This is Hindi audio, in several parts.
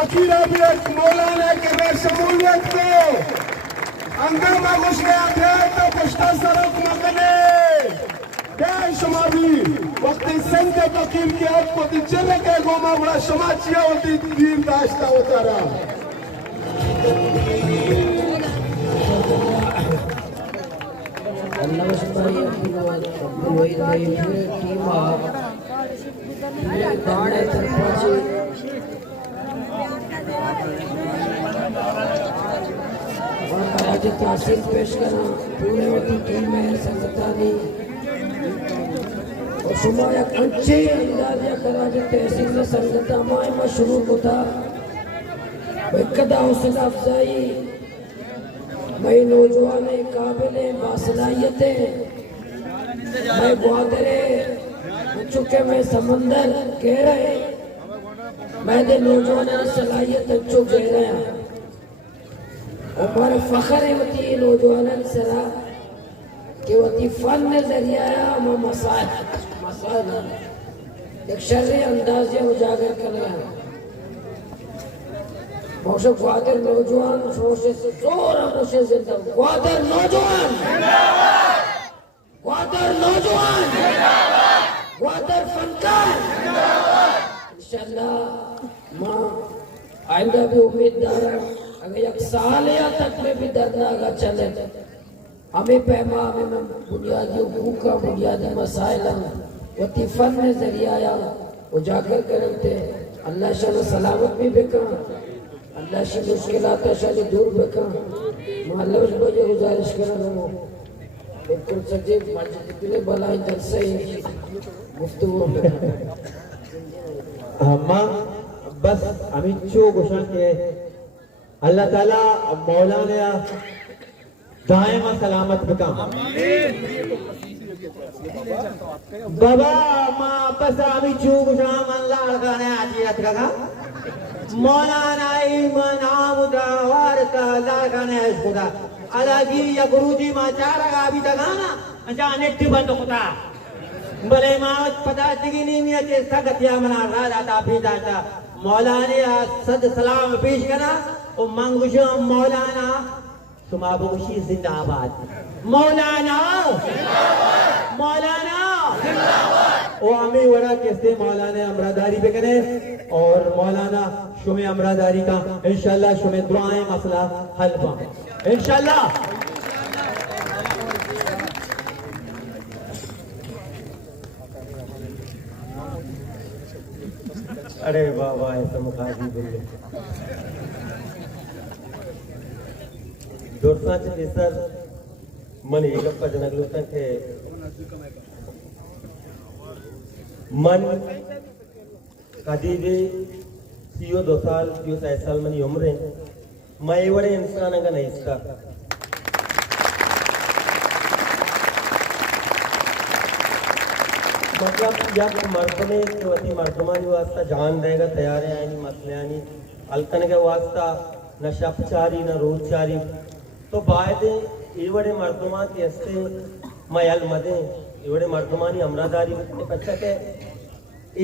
फकीर भी मौलाना के शमूलियत को हंगामा घुस गया थे तो पुश्ता सड़क मगने शमा भी वक्त संत फकीर की आपको दिचर के गोमा बड़ा समाचिया होती दीन दाश्ता होता रहा आज तासीर पेश करा पूरे वती टीम है संगतानी और शुमाया अच्छे अंदाज या कराज तहसील संगता माय मशरूर होता बेकदा हौसला अफजाई मैं नौजवान काबिल बासलाहियत मैं ग्वादरे चुके मैं समंदर कह रहे मैं दे नौजवान सलाहियत अच्छो कह रहे हैं और फखर है वती नौजवान सरा कि वती फन जरिया हम मसाल एक शर्रे अंदाज उजागर कर रहे हैं मौसम ग्वादर नौजवान सोचे से जोर मोशे जिंदा ग्वादर नौजवान ग्वादर फनकार इंशाल्लाह मां आइंदा भी उम्मीददार अगर एक साल या तक में भी दर्द चले हमें पैमा हमें बुनियादी हकूक़ का बुनियादी मसाइल वती फन में जरिया उजागर करते अल्लाह शाह सलामत भी बेका अल्लाह से मुश्किलात शादी दूर बेका मालूम बजे गुजारिश कर रहा हूँ बिल्कुल सच्चे मस्जिद भलाई जलसे गुफ्तगू अम्मा बस अमित चो घोषणा के अल्लाह ताला मौलाना दायमा सलामत बेका बाबा माँ बस अमित चो घोषणा अल्लाह लगाने आजियत का मौलाना इमामुदा वारता लगाने खुदा अलगी या गुरुजी माचारा का अभी तगाना जाने टिबत खुदा भले मावत पता दिगी नहीं मिया के सगतिया मना राजा भी जाता मौलाना सद सलाम पेश करा और मंगुशो मौलाना सुमाबुशी जिंदाबाद मौलाना मौलाना ओ हमें वरा कैसे मौलाना अमरादारी पे करे और मौलाना शुमे अमरादारी का इंशाल्लाह शुमे दुआएं मसला हल पा इंशाल्लाह अरे वाह वाह ऐसा मुकाजी बोले दोस्तांच सर मन एकप्पा जनगलुता के मन कदी भी सीओ 2 साल सीओ 7 साल मनी उम्र है मैं बड़े इंसान का नहीं इसका मतलब जब मर्दमे वती मर्दमानी वास्ता जान देगा तैयार है यानी मसलियानी अलकन के वास्ता न शपचारी न रोजचारी तो बाद ये बड़े मर्दमा के ऐसे मयल मदे ये बड़े मर्दमानी अमरादारी अच्छा के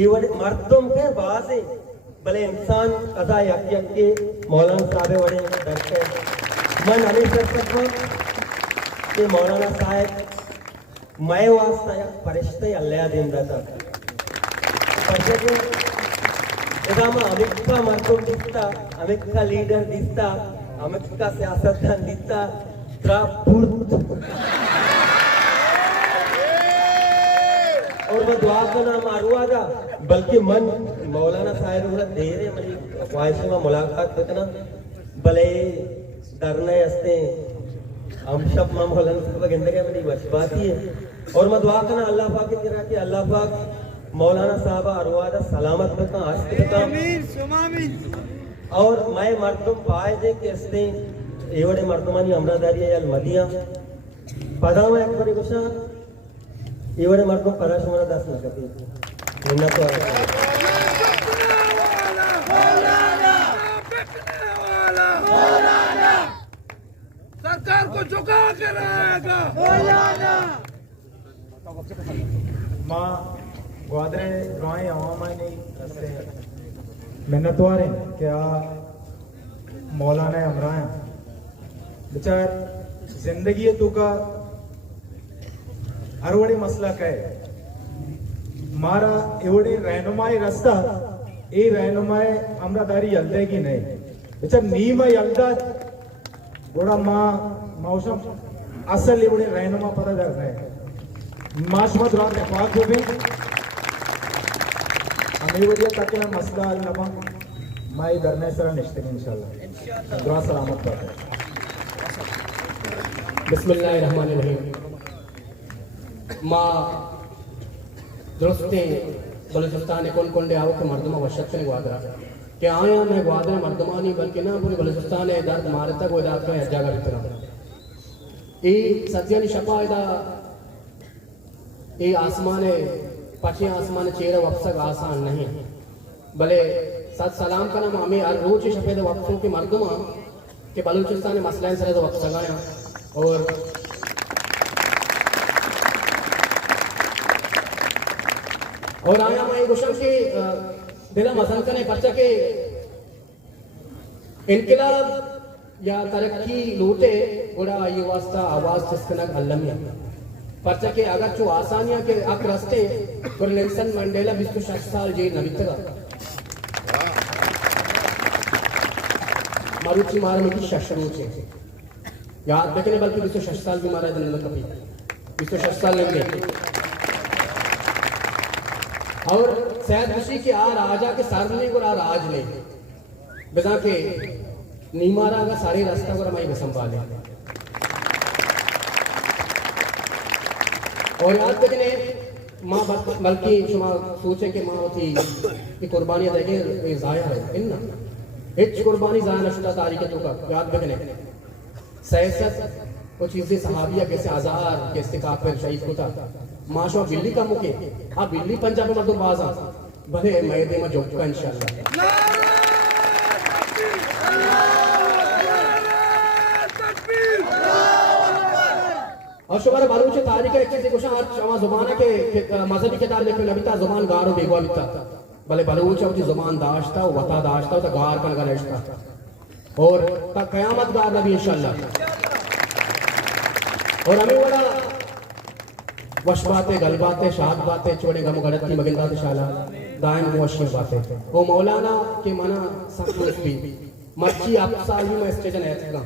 ये बड़े मर्दम के बाद भले इंसान कदा यक यक के मौलाना साहब बड़े डरते मन हमेशा सकता कि मौलाना साहब मैं वास्ता या परिश्ते अल्लाह दिन रहता परिश्ते के इधर में अमेरिका मर्दों दिखता अमेरिका लीडर दिखता अमेरिका सियासतदान दिखता त्रापुर्त और वह दुआ करना मारुआ था बल्कि मन मौलाना साहब उन्हें दे रहे मेरी ख्वाहिश में मुलाकात करना भले डरने हंसते हम सब मां मौलाना साहब गिंदे के मेरी वशबाती है और मैं दुआ करना अल्लाह पाक की तरह कि अल्लाह पाक मौलाना साहब अरवादा सलामत में का आमीन और मैं मर्दम पाए दे के इसने एवडे मर्दमानी अमरादारी या मदिया पदा में एक बार गुस्सा एवडे मर्दम पराश मरा दास न करते निन्ना तो मौलाना सरकार को झुका के रहेगा मौलाना माँ ग्वादरे गाँव हवामा नहीं रस्ते मिन्नतवार हैं क्या मौलाना इमरान बेचार जिंदगी तू का अरवड़े मसला का है मारा एवढे रहनुमाई रस्ता ए रहनुमाई अमरादारी यल्देगी नहीं बेचार नीम यल्दा गोड़ा माँ मौसम असल एवढे रहनुमा पता कर रहे हैं माशमत रात इतफाक हो गई हमें बढ़िया ताकि ना मसला हल नमा माई दरने सरा निश्चित इंशाल्लाह दुआ सलामत करते हैं बिस्मिल्लाहिर्रहमानिर्रहीम माँ दुरुस्ते बलूचिस्तान कौन कौन आओ के मर्दमा वशत ने ग्वादरा कि आया मैं ग्वादरा मर्दमा नहीं बल्कि ना पूरे बलूचिस्तान है दर्द मारता को इदात का हज्जा कर इतना ये सत्या नि शपा इदा ये आसमान पचे आसमान चेहरा वक्सक आसान नहीं भले सत सलाम का नाम हमें हर रोज शफेद वक्सों के मर्दमा के बलूचिस्तान मसला सर वक्सक आया और आया मैं गुशन के दिला मसल कने पर्चा के इनकलाब या तरक्की लूटे उड़ा ये वास्ता आवाज जिसकनक अल्लमिया पर्चा के अगर जो आसानियां के अक रस्ते और नेल्सन मंडेला 26 साल जे नवितरा मारुचि मार में की शशनु छे याद देखने बल्कि 26 साल भी मारा दिन कभी 26 साल लगे और सैद खुशी के आ राजा के सार्वजनिक और आ राज ने बिना के नीमारा का सारे रास्ता पर हमारी संभाले और याद देखने माँ बल्कि शुमा सोचे कि माँ होती कि कुर्बानी देखे जाया है इन्ना हिच कुर्बानी जाया नशा तारीख तो का याद देखने सैयद वो चीजें सहाबिया कैसे आजार कैसे काफिर शहीद होता माशा बिल्ली का मुके हाँ बिल्ली पंजाब में मर्दुम बाजा भले मैदे में जोका इंशाल्लाह और शुगर बालूचे तारीख एक चीज कुछ आज शमा जुबान के मजहबी के तारीख में नबीता जुबान गारो बेगवा बिता भले बालूचे उठी जुबान दाश्ता वता दाश्ता तो गार का लगा रहता और तक कयामत गार नबी इंशाल्लाह और हमें बड़ा वश बातें गल बातें शाद बातें चोड़े गम गड़त की मगिल बातें शाला दायम मुअश्शिर बातें वो मौलाना के मना सब भी मच्छी आप साल भी मैं स्टेज नहीं था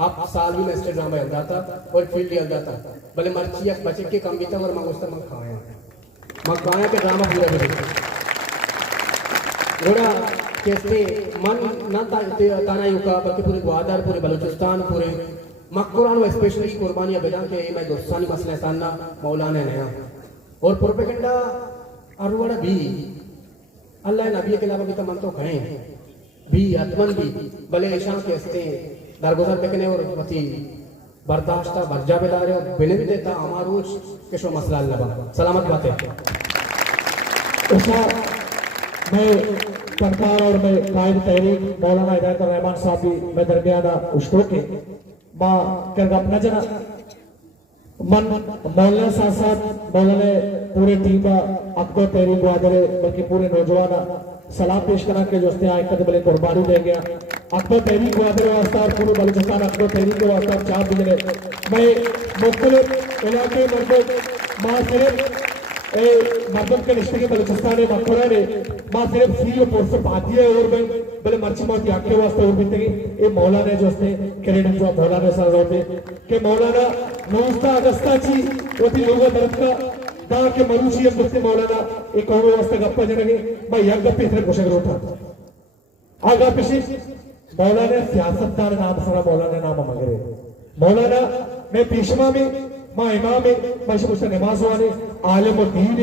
आप साल भी मैं स्टेज ड्रामा चल जाता और फील्ड चल जाता भले मच्छी एक बच्चे के कम भी था और मंगोस्ता मखाया के ड्रामा पूरा भी घोड़ा कैसे मन न ताना युका बल्कि पूरे ग्वादर पूरे बलूचिस्तान पूरे मकबूरान व स्पेशली कुर्बानियां बेजान के मैं दोस्तानी मसला सानना मौलाना नया और प्रोपेगेंडा अरवड़ा भी अल्लाह नबी के अलावा भी तो मन तो कहें भी अतमन भी भले ईशान के हस्ते दरगुजर देखने और पति बर्दाश्ता बर्जा बेदारे और बिने भी देता हमारोज के शो मसला अल्लाह सलामत बातें ऐसा मैं पनकार और मैं कायद तहरीक मौलाना हिदायत रहमान साहब भी मैं दरमियाना उश्तो के माँ कर अपना जना मन मौलाना साथ साथ मौलाना पूरे टीम का अकबर तहरीक ग्वादरे बल्कि पूरे नौजवान सलाम पेश करा के जो आए कद बले कुर्बानी दे गया अकबर तहरीक ग्वादरे वास्ता और पूरे बलूचिस्तान अकबर तहरीक के वास्ता चार बिजले मैं मुख्तलिफ इलाके मर्द माँ सिर्फ मर्दम के रिश्ते के बलूचिस्तान मकबरा ने माँ सिर्फ फ्री और पोस्टर पाती है और मैं बले मर्ची मौत याके वास्ते और बीते ये मौलाना जो हस्ते क्रेडिट जो मौलाना सर होते कि मौलाना 9 अगस्त ची वती लोगों दर्द का दा के मरुची हम दोस्ते मौलाना एक और वास्ते गप्पा जनगे मैं यक गप्पे इतने कुछ रोता आगा पिछे मौलाना सियासतदार नाम सरा मौलाना नाम मगरे मौलाना मैं पेशवा में माँ इमाम है मैं पुछता नमाज वाले आलम और दीन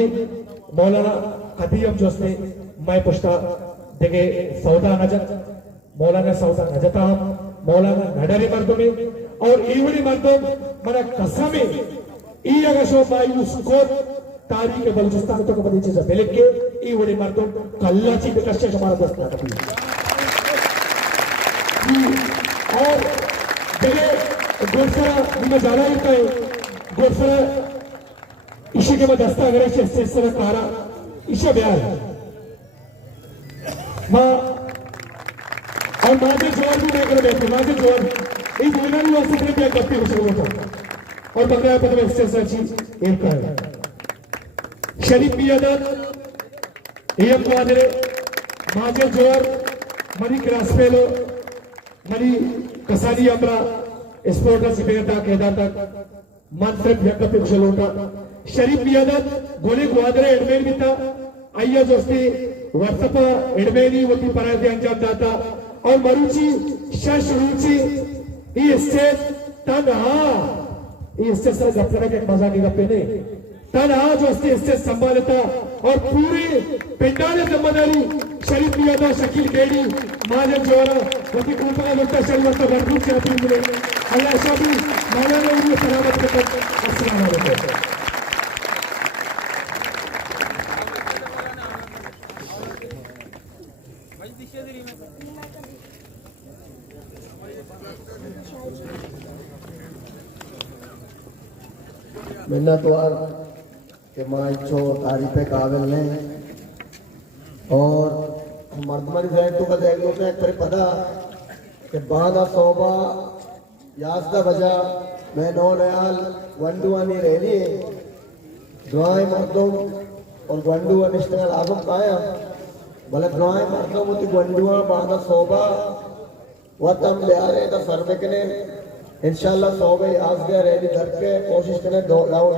मौलाना कदीम जो हस्ते मैं पुछता देखे सौदा नजत मौलाना सौदा नजता मौलाना नडरे मर्दों में और ईवरी मर्दों मना कसम ई अगर शो मायूस को तारीख बलूचिस्तान तो कभी चीज़ मिले के ईवरी मर्दों कल्लाची पे कश्य हमारा दोस्त ना कभी और देखे गोरसरा में जाना ही का गोरसरा इसी के बाद दस्ता अगर इसे कारा इसे ब्याह माँ और माजे जोर भी मैं कर बैठे माजे जोर ये दोनों ही वास्ते फिर भी कप्पी कुछ होता और बकरा पद में एक्सरसाइज एक का है शरीफ बियादत ये वादरे माजे जोर मरी क्रासपेलो मरी कसानी अमरा स्पोर्टा सिपेटा केदाता मन सिर्फ एक कप्पी कुछ होता शरीफ बियादत गोले वादरे एडमेन बिता आइया जोस्ती WhatsApp एडमेनी वती परायते अंजाम दाता और मरुची शशरुची ये स्टेज तनहा ये स्टेज सर गप्पे के मजा की गप्पे नहीं तनहा जो स्टेज संभालता और पूरी पिंडाले जिम्मेदारी शरीफ यादव शकील केडी माजन जोरा वती कृपा लगता शरीफ तो भरपूर चाहती मिले अल्लाह शाबी मौलाना उन्हें सलामत करता अस्सलाम वालेकुम मिन्नतवार के माइचो तारीफ काबिल ने और मर्दमरी जैन तो का देख लो मैं तेरे पता कि बादा सोबा यास्ता बजा मैं नौ नयाल वंडुआनी रैली दुआएं मर्दों और वंडुआ निश्चल आगम पाया भले दुआएं मर्दों मुझे वंडुआ बादा सोबा वतन बिहारे तो सर्वे के ने इंशाल्लाह सोबे आज गया रैली धर के कोशिश करें दो लाओ